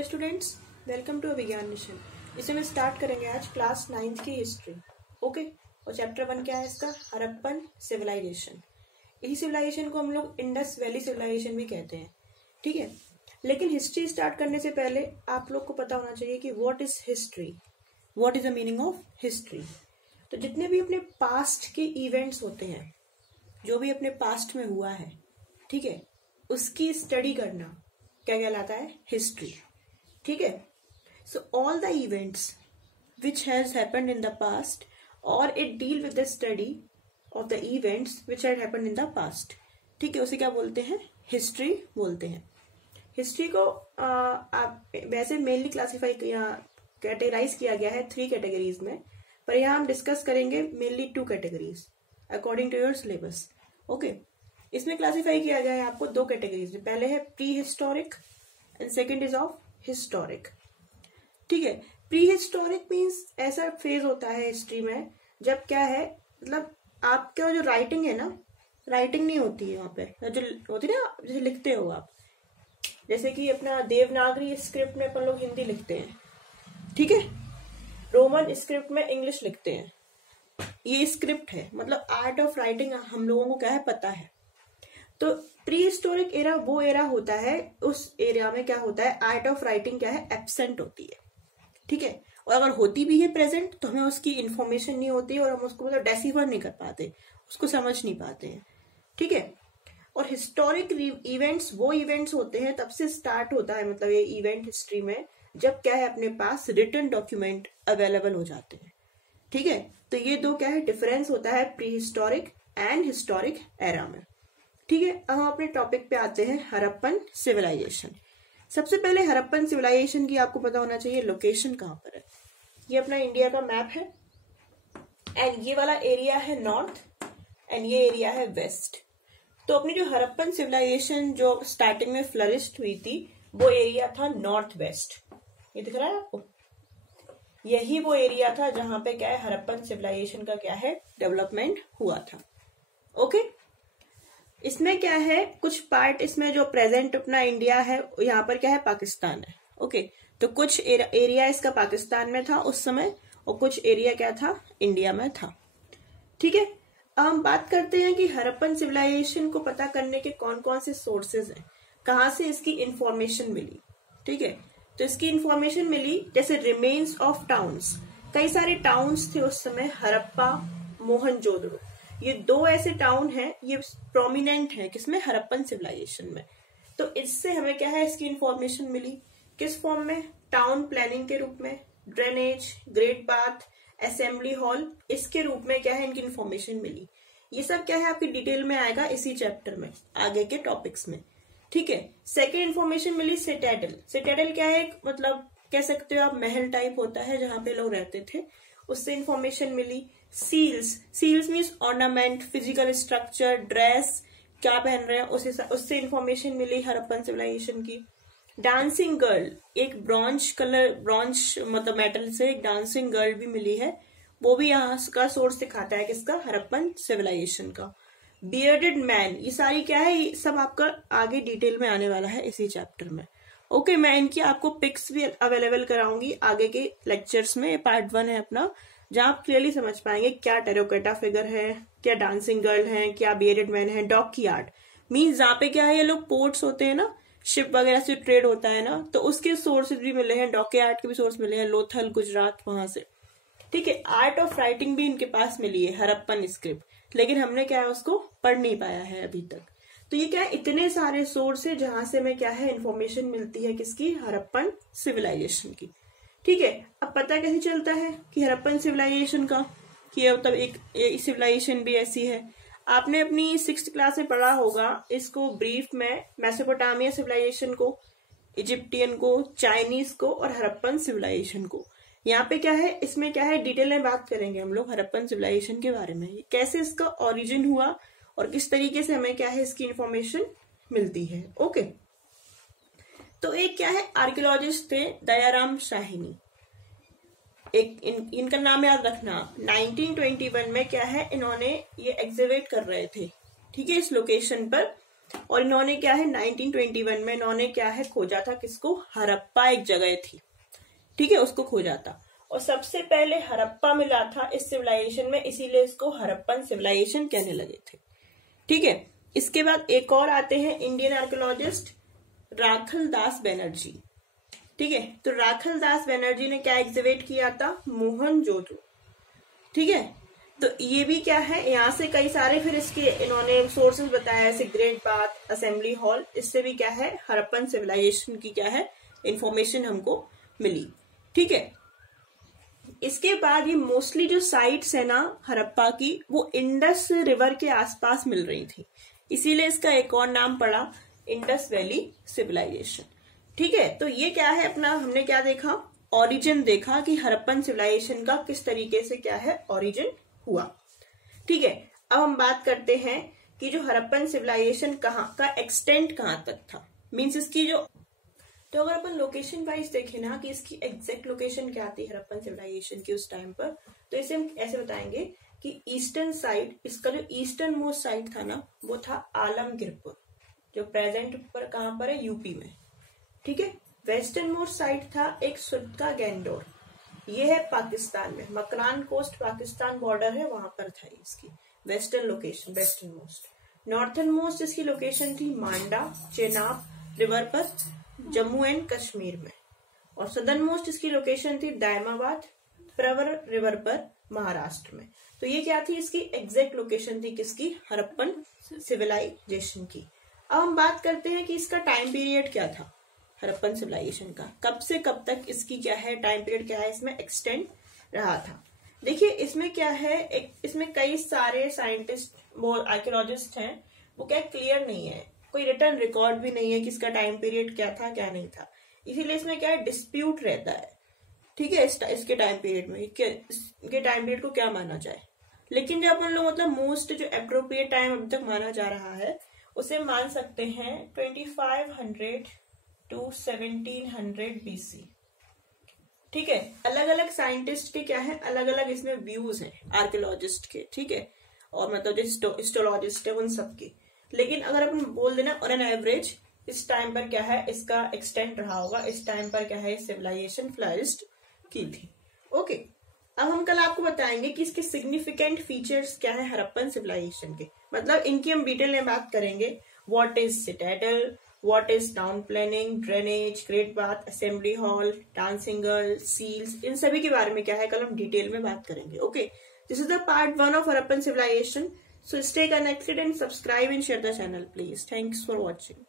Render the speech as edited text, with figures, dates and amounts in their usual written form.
Hello students, welcome to विज्ञान mission. इसे में स्टार्ट करेंगे आज क्लास 9th की हिस्ट्री। ओके, और चैप्टर 1 क्या है इसका? हड़प्पन सिविलाइजेशन। इसी सिविलाइजेशन को हम लोग इंडस वैली सिविलाइजेशन भी कहते हैं। ठीक है, लेकिन हिस्ट्री स्टार्ट करने से पहले आप लोग को पता होना चाहिए कि what is history, what is the meaning of history. तो जितने भी अपने पास्ट के इवेंट्स होते हैं, जो भी अपने पास्ट में हुआ है, ठीक है, उसकी स्टडी करना क्या कहलाता है? हिस्ट्री। ठीक है, so all the events which has happened in the past और it deal with the study of the events which had happened in the past. ठीक है, उसे क्या बोलते हैं? हिस्ट्री बोलते हैं। हिस्ट्री को आप वैसे मेनली क्लासीफाई कैटेगराइज किया गया है 3 कैटेगरीज में, पर यहाँ हम डिस्कस करेंगे mainly 2 categories according to your syllabus. Okay, इसमें क्लासीफाई किया गया है आपको 2 कैटेगरीज में। पहले है prehistoric and second is of historic. ठीक है, प्री हिस्टोरिक मीन्स ऐसा फेज होता है हिस्ट्री में जब क्या है, मतलब आपका जो राइटिंग है ना, राइटिंग नहीं होती है वहां पे, जो होती है ना, जैसे लिखते हो आप, जैसे कि अपना देवनागरी स्क्रिप्ट में अपन लोग हिंदी लिखते हैं, ठीक है, रोमन स्क्रिप्ट में इंग्लिश लिखते हैं, ये स्क्रिप्ट है, मतलब आर्ट ऑफ राइटिंग हम लोगों को क्या है, पता है। तो प्री हिस्टोरिक एरा वो एरा होता है, उस एरिया में क्या होता है, आर्ट ऑफ राइटिंग क्या है, एब्सेंट होती है। ठीक है, और अगर होती भी है प्रेजेंट तो हमें उसकी इंफॉर्मेशन नहीं होती और हम उसको मतलब डेसिफर नहीं कर पाते, उसको समझ नहीं पाते हैं। ठीक है, और हिस्टोरिक इवेंट्स वो इवेंट्स होते हैं, तब से स्टार्ट होता है मतलब ये इवेंट हिस्ट्री में, जब क्या है अपने पास रिटन डॉक्यूमेंट अवेलेबल हो जाते हैं। ठीक है, तो ये 2 क्या है, डिफरेंस होता है prehistoric and historic era में। ठीक है, अब हम अपने टॉपिक पे आते हैं, हड़प्पन सिविलाइजेशन। सबसे पहले हड़प्पन सिविलाइजेशन की आपको पता होना चाहिए लोकेशन कहां पर है। ये अपना इंडिया का मैप है एंड ये वाला एरिया है नॉर्थ एंड ये एरिया है वेस्ट। तो अपनी जो हड़प्पन सिविलाइजेशन जो स्टार्टिंग में फ्लरिश्ड हुई थी, वो एरिया था नॉर्थ वेस्ट। ये दिख रहा है आपको, यही वो एरिया था जहां पे क्या है, हड़प्पन सिविलाइजेशन का क्या है, डेवलपमेंट हुआ था। ओके, इसमें क्या है, कुछ पार्ट इसमें जो प्रेजेंट अपना इंडिया है, यहाँ पर क्या है, पाकिस्तान है। ओके, तो कुछ एरिया इसका पाकिस्तान में था उस समय और कुछ एरिया क्या था, इंडिया में था। ठीक है, अब हम बात करते हैं कि हड़प्पन सिविलाइजेशन को पता करने के कौन कौन से सोर्सेज हैं, कहाँ से इसकी इंफॉर्मेशन मिली। ठीक है, तो इसकी इंफॉर्मेशन मिली जैसे रिमेन्स ऑफ टाउन्स, कई सारे टाउन्स थे उस समय, हड़प्पा, मोहनजोदड़ो, ये 2 ऐसे टाउन हैं, ये प्रोमिनेंट है किसमें, हड़प्पन सिविलाइजेशन में। तो इससे हमें क्या है, इसकी इंफॉर्मेशन मिली किस फॉर्म में, टाउन प्लानिंग के रूप में, drainage, great bath, assembly hall, इसके रूप में क्या है, इनकी इंफॉर्मेशन मिली। ये सब क्या है आपकी डिटेल में आएगा इसी चैप्टर में, आगे के टॉपिक्स में। ठीक है, सेकेंड इंफॉर्मेशन मिली सिटाडेल। सिटाडेल क्या है, मतलब कह सकते हो आप महल टाइप होता है जहां पे लोग रहते थे, उससे इंफॉर्मेशन मिली। Seals means ornament, physical structure, dress क्या पहन रहे हैं, उससे इंफॉर्मेशन मिली हड़प्पन सिविलाइजेशन की। डांसिंग गर्ल, एक ब्रॉन्ज मतलब मेटल से एक डांसिंग गर्ल भी मिली है, वो भी यहाँ का सोर्स दिखाता है किसका, हड़प्पन सिविलाइजेशन का। बियर्डेड मैन, ये सारी क्या है, ये सब आपका आगे डिटेल में आने वाला है इसी चैप्टर में। ओके, मैं इनकी आपको पिक्स भी अवेलेबल कराऊंगी आगे के लेक्चर्स में। पार्ट 1 है अपना, जहां आप क्लियरली समझ पाएंगे क्या टेराकोटा फिगर है, क्या डांसिंग गर्ल है, क्या बियर्डेड मैन है। डॉक यार्ड मीन्स जहाँ पे क्या है, ये लोग पोर्ट्स होते हैं ना, शिप वगैरह से ट्रेड होता है ना, तो उसके सोर्सेज भी मिले हैं, डॉक यार्ड के भी सोर्स मिले हैं, लोथल गुजरात वहां से। ठीक है, आर्ट ऑफ राइटिंग भी इनके पास मिली है, हड़प्पन स्क्रिप्ट, लेकिन हमने क्या है उसको पढ़ नहीं पाया है अभी तक। तो ये क्या है, इतने सारे सोर्स है जहां से हमें क्या है, इन्फॉर्मेशन मिलती है किसकी, हड़प्पन सिविलाइजेशन की। ठीक है, अब पता कैसे चलता है कि हड़प्पन सिविलाइजेशन का, कि मतलब एक सिविलाइजेशन भी ऐसी है। आपने अपनी 6th क्लास में पढ़ा होगा इसको ब्रीफ में, मेसोपोटामिया सिविलाइजेशन को, इजिप्टियन को, चाइनीज को और हड़प्पन सिविलाइजेशन को। यहाँ पे क्या है, इसमें क्या है, डिटेल में बात करेंगे हम लोग हड़प्पन सिविलाइजेशन के बारे में, कैसे इसका ओरिजिन हुआ और किस तरीके से हमें क्या है इसकी इंफॉर्मेशन मिलती है। ओके, तो एक क्या है, आर्कियोलॉजिस्ट थे दयाराम शाहिनी, एक इनका नाम याद रखना। 1921 में क्या है, इन्होंने ये एग्जिबिट कर रहे थे, ठीक है, इस लोकेशन पर और इन्होंने क्या है 1921 में इन्होंने क्या है खोजा था किसको, हड़प्पा एक जगह थी, ठीक है, उसको खोजा था। और सबसे पहले हड़प्पा मिला था इस सिविलाइजेशन में, इसीलिए इसको हड़प्पन सिविलाइजेशन कहने लगे थे, ठीक है। इसके बाद एक और आते हैं इंडियन आर्कियोलॉजिस्ट राखल दास बनर्जी, ठीक है। तो राखल दास बनर्जी ने क्या एग्जिबिट किया था, मोहनजोदड़ो, ठीक है। तो ये भी क्या है, यहाँ से कई सारे फिर इसके इन्होंने सोर्सेस बताया, जैसे ग्रेट बाथ, असेंबली हॉल, इससे भी क्या है हड़प्पन सिविलाइजेशन की क्या है इंफॉर्मेशन हमको मिली, ठीक है। इसके बाद ये मोस्टली जो साइट्स है ना हड़प्पा की, वो इंडस रिवर के आसपास मिल रही थी, इसीलिए इसका एक और नाम पड़ा इंडस वैली सिविलाइजेशन, ठीक है। तो ये क्या है अपना, हमने क्या देखा, ओरिजिन देखा कि हड़प्पन सिविलाइजेशन का किस तरीके से क्या है ओरिजिन हुआ, ठीक है। अब हम बात करते हैं कि जो हड़प्पन सिविलाइजेशन कहाँ का एक्सटेंट कहाँ तक था, मीन्स इसकी जो, तो अगर अपन लोकेशन वाइज देखें ना कि इसकी एग्जैक्ट लोकेशन क्या थी हड़प्पन सिविलाइजेशन की उस टाइम पर, तो इसे हम ऐसे बताएंगे कि ईस्टर्न साइड, इसका जो ईस्टर्न मोस्ट साइड था ना वो था आलमगीरपुर, जो प्रेजेंट पर कहां पर है, यूपी में, ठीक है। वेस्टर्न मोस्ट साइड था एक सुरका गैंडोर, ये है पाकिस्तान में, मकरान कोस्ट पाकिस्तान बॉर्डर है वहां पर था इसकी western location, western most. Northern most इसकी लोकेशन थी मांडा चेनाब रिवर पर जम्मू एंड कश्मीर में, और सदर्न मोस्ट इसकी लोकेशन थी दायमाबाद प्रवर रिवर पर महाराष्ट्र में। तो ये क्या थी, इसकी एग्जैक्ट लोकेशन थी किसकी, हड़प्पन सिविलाइजेशन की। अब हम बात करते हैं कि इसका टाइम पीरियड क्या था हड़प्पन सिविलाइजेशन का, कब से कब तक इसकी क्या है टाइम पीरियड क्या है इसमें एक्सटेंड रहा था। देखिए इसमें क्या है, इसमें कई सारे साइंटिस्ट वो आर्कियोलॉजिस्ट हैं, वो क्या क्लियर नहीं है, कोई रिटर्न रिकॉर्ड भी नहीं है कि इसका टाइम पीरियड क्या था क्या नहीं था, इसीलिए इसमें क्या है डिस्प्यूट रहता है, ठीक है। इसके टाइम पीरियड में इसके टाइम पीरियड को क्या माना जाए, लेकिन जो अपन लोग मतलब मोस्ट जो अप्रोप्रिएट टाइम अभी तक माना जा रहा है उसे मान सकते हैं 2500 to 1700 BC, ठीक है। अलग अलग साइंटिस्ट के क्या है अलग अलग इसमें व्यूज हैं आर्कियोलॉजिस्ट के, ठीक है, और मतलब जो हिस्टोलॉजिस्ट है उन सबके, लेकिन अगर अपन बोल देना ऑन एन एवरेज इस टाइम पर क्या है इसका एक्सटेंट रहा होगा, इस टाइम पर क्या है सिविलाइजेशन फ्लरिश्ड की थी, ओके। अब हम कल आपको बताएंगे कि इसके सिग्निफिकेंट फीचर्स क्या है हड़प्पन सिविलाइजेशन के, मतलब इनकी हम डिटेल में बात करेंगे। What is citadel, what is town planning, drainage, great bath, assembly hall, dancing girl, seals, इन सभी के बारे में क्या है कल हम डिटेल में बात करेंगे, okay. This is the part 1 of Harappan civilisation, so stay connected and subscribe and share the channel please. Thanks for watching.